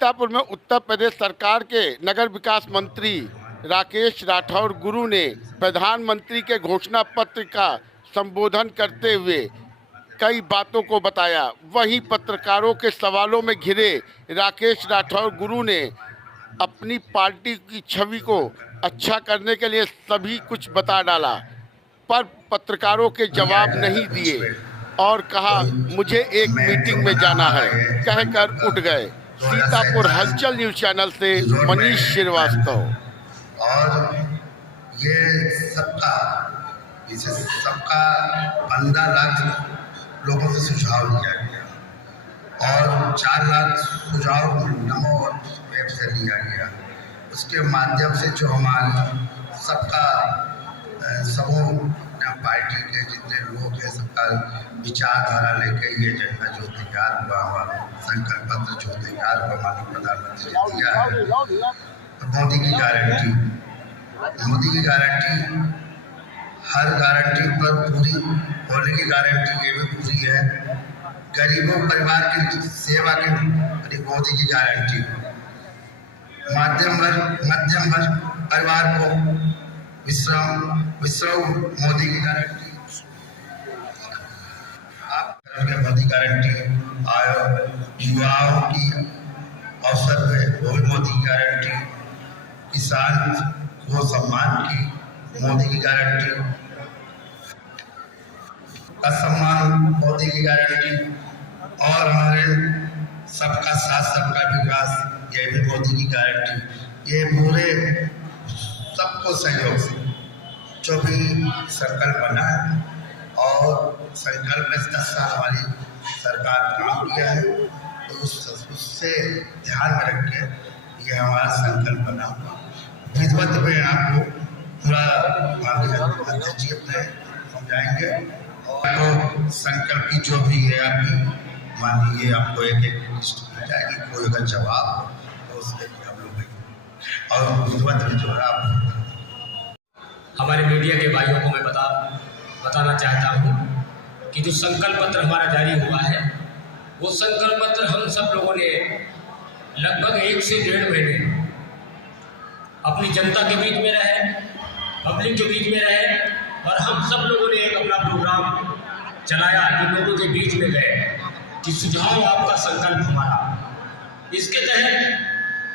सीतापुर में उत्तर प्रदेश सरकार के नगर विकास मंत्री राकेश राठौर गुरु ने प्रधानमंत्री के घोषणा पत्र का संबोधन करते हुए कई बातों को बताया। वहीं पत्रकारों के सवालों में घिरे राकेश राठौर गुरु ने अपनी पार्टी की छवि को अच्छा करने के लिए सभी कुछ बता डाला, पर पत्रकारों के जवाब नहीं दिए और कहा मुझे एक मीटिंग में जाना है कहकर उठ गए। सीतापुर हलचल न्यूज चैनल से मनीष श्रीवास्तव। और ये सबका 15 लाख लोगों से सुझाव लिया गया और 4 लाख सुझाव नमो वेब से लिया गया। उसके माध्यम से जो हमारी सबका समूह पार्टी के जितने लोग हैं सबका विचारधारा लेके ये एजेंडा जो तैयार हुआ संकल्प पत्र जो तैयार हुआ माननीय प्रधानमंत्री ने दिया है। मोदी की गारंटी हर गारंटी पर पूरी होने की गारंटी ये भी पूरी है। गरीबों परिवार की सेवा की मोदी की गारंटी, मध्यम वर्ग परिवार को विश्राम मोदी की गारंटी, मोदी गारंटी आयो युवाओं की अवसर है वो भी मोदी की गारंटी, किसान को सम्मान की मोदी की गारंटी, असम्मान मोदी की गारंटी और हमारे सबका साथ सबका विकास ये भी मोदी की गारंटी। ये पूरे सबको सहयोग से जो भी संकल्प बना है और संकल्प में 10 साल हमारी सरकार काम किया है तो उससे ध्यान में रख के ये हमारा संकल्प बना। विधिवत में आपको पूरा अध्यक्ष जी अपने समझाएंगे और संकल्प की जो भी है आपकी मानिए आपको एक लिस्ट मिल जाएगी, कोई अगर जवाब तो उसके लिए हम लोग और विधिवत में जो है आप हमारे मीडिया के भाइयों को मैं बताना चाहता हूँ कि जो संकल्प पत्र हमारा जारी हुआ है वो संकल्प पत्र हम सब लोगों ने लगभग 1 से 1.5 महीने अपनी जनता के बीच में रहे, पब्लिक के बीच में रहे और हम सब लोगों ने एक अपना प्रोग्राम चलाया जिन लोगों के बीच में गए कि सुझाव आपका संकल्प हमारा। इसके तहत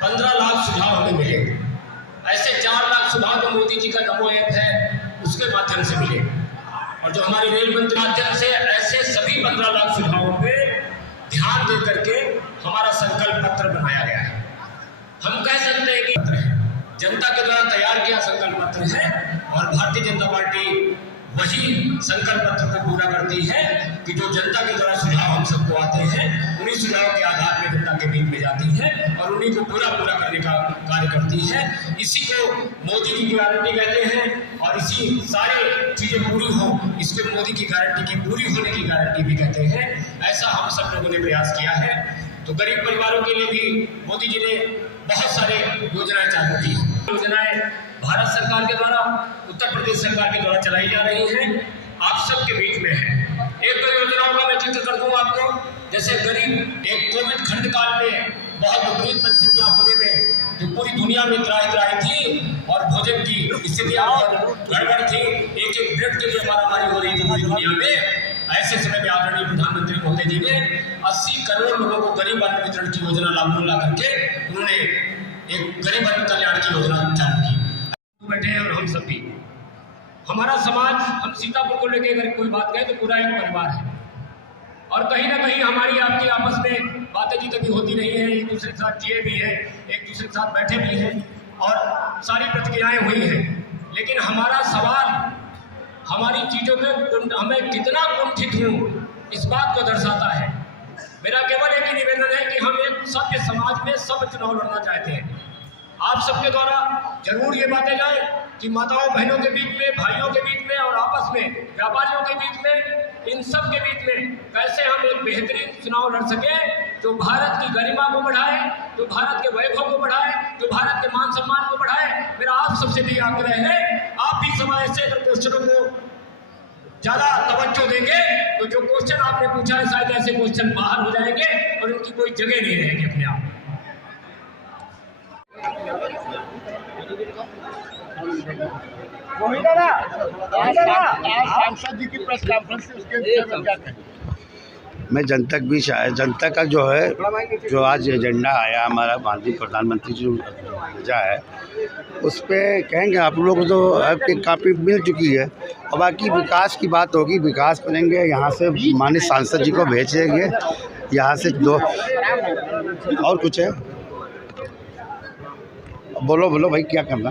15 लाख सुझाव हमें मिले। ऐसे 4 लाख सुझाव तो मोदी जी का नमो ऐप है उसके माध्यम से मिले और जो हमारी रेल मंत्री माध्यम से ऐसे सभी 15 लाख सुझावों पे ध्यान दे करके हमारा संकल्प पत्र बनाया गया है। हम कह सकते हैं कि पत्र है जनता के द्वारा तैयार किया संकल्प पत्र है और भारतीय जनता पार्टी वही संकल्प पत्र को पूरा करती है कि जो जनता के द्वारा सुझाव हम सबको आते हैं उन्हीं सुझाव के आधार पर जनता के बीच में जाती है और उन्हीं को पूरा करने का कार्य करती है। इसी को मोदी की गारंटी कहते हैं और इसी सारी चीजें पूरी हो इसको मोदी की गारंटी की पूरी होने की गारंटी भी कहते हैं। ऐसा हम सब लोगों ने प्रयास किया है। तो गरीब परिवारों के लिए भी मोदी जी ने बहुत सारे योजनाएं चालू की। योजनाएं भारत सरकार के द्वारा उत्तर प्रदेश सरकार के द्वारा चलाई जा रही है, आप सबके बीच में है। एक दो योजनाओं का मैं जिक्र कर दूं आपको, जैसे गरीब एक कोविड खंड काल में बहुत विपरीत परिस्थितियां होने में जो पूरी दुनिया में त्राही थी और भोजन की स्थितियां गड़बड़ थी, एक ब्रेड के लिए मारामारी हो रही थी पूरी दुनिया में। ऐसे समय में आदरणीय प्रधानमंत्री मोदी जी ने 80 करोड़ लोगों को गरीब अन्न वितरण की योजना लागू ला करके उन्होंने एक गरीब अन्न कल्याण की योजना चालू की। बैठे हैं और हम सब भी हमारा समाज, हम सीतापुर को लेकर अगर कोई बात कहे तो पूरा एक परिवार है और कहीं ना कहीं हमारी आपकी आपस में बातें जी कभी होती नहीं है, एक दूसरे के साथ जिए भी हैं, एक दूसरे के साथ बैठे भी हैं और सारी प्रतिक्रियाएं हुई हैं। लेकिन हमारा सवाल हमारी चीज़ों में हमें कितना कुंठित हूँ इस बात को दर्शाता है। मेरा केवल एक ही निवेदन है कि हम एक सभ्य समाज में सब चुनाव लड़ना चाहते हैं। आप सबके द्वारा जरूर ये बातें जाए कि माताओं बहनों के बीच में, भाइयों के बीच में और आपस में व्यापारियों के बीच में, इन सब के बीच में कैसे हम एक बेहतरीन चुनाव लड़ सके जो भारत की गरिमा को बढ़ाए, जो भारत के वैभव को बढ़ाए, जो भारत के मान सम्मान को बढ़ाए। मेरा आप सबसे भी आग्रह है, आप भी समाज से अगर क्वेश्चनों को ज़्यादा तवज्जो देंगे तो जो क्वेश्चन आपने पूछा है शायद ऐसे क्वेश्चन बाहर हो जाएंगे और उनकी कोई जगह नहीं रहेगी अपने आप। आज सांसद जी की प्रेस कॉन्फ्रेंस थी, उसके विषय में क्या कहें? मैं जनता के बीच आया, जनता का जो है जो आज एजेंडा आया हमारा माननीय प्रधानमंत्री जी ने भेजा है, उस पर कहेंगे आप लोग तो आपकी काफ़ी मिल चुकी है। और बाकी विकास की बात होगी, विकास करेंगे, यहाँ से माननीय सांसद जी को भेजेंगे, यहाँ से दो और कुछ है। बोलो बोलो भाई, क्या करना।